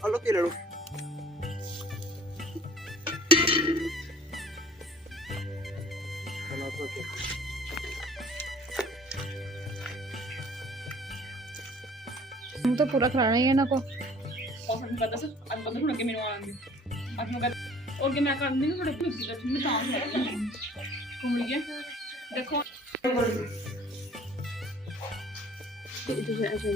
Allo che lo हम तो पूरा कराना ही है ना को और मैं पता सर अब बंद होने के मेनू आएंगे अब मैं और के मैं कर दूंगी थोड़े कुछ की तो मैं काम है घूम लिए देखो इधर ऐसे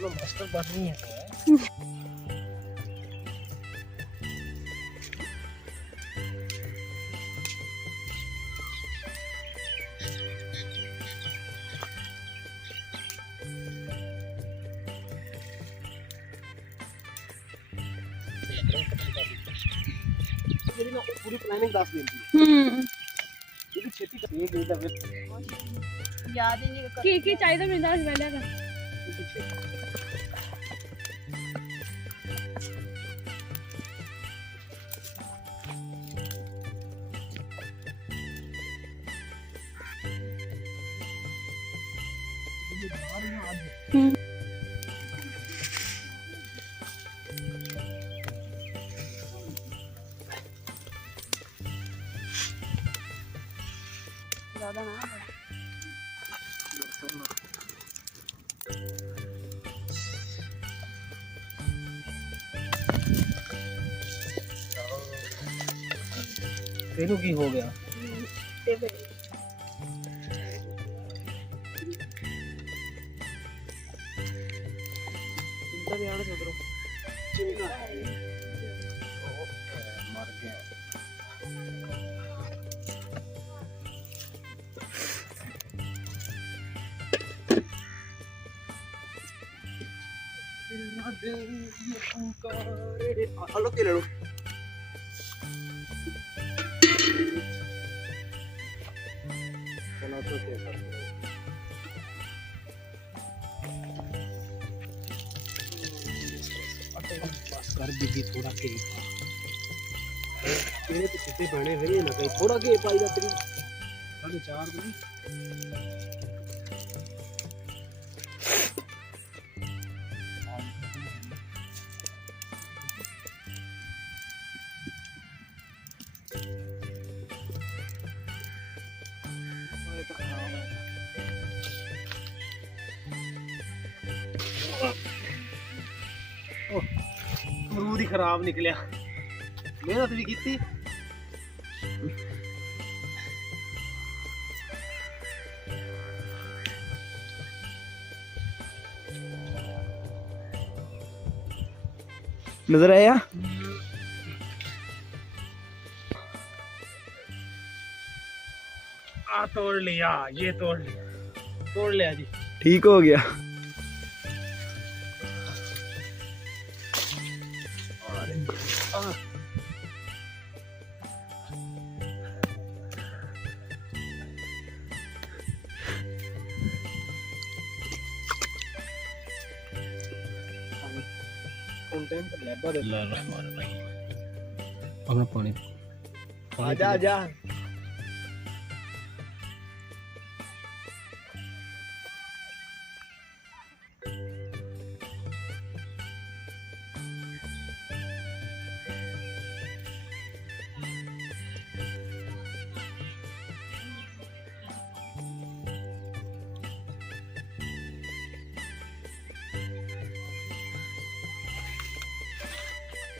मैं मास्टर बात नहीं है पूरी प्लानिंग दास देती है ये खेती का एक याद ही की चाहिए मेरा वाला का ज्यादा ना तेनू की हो गया मर गया हेलो के ले लो चलो तो कैसा बस कर बीबी थोड़ा के तेरे तो कितने बने हैं ना कहीं थोड़ा के पाई तेरी 4.5 बजे अमरूद ही खराब निकलिया मेहनत भी की नजर आया तोड़ लिया ये तोड़ लिया जी ठीक हो गया अपना पानी आजा आजा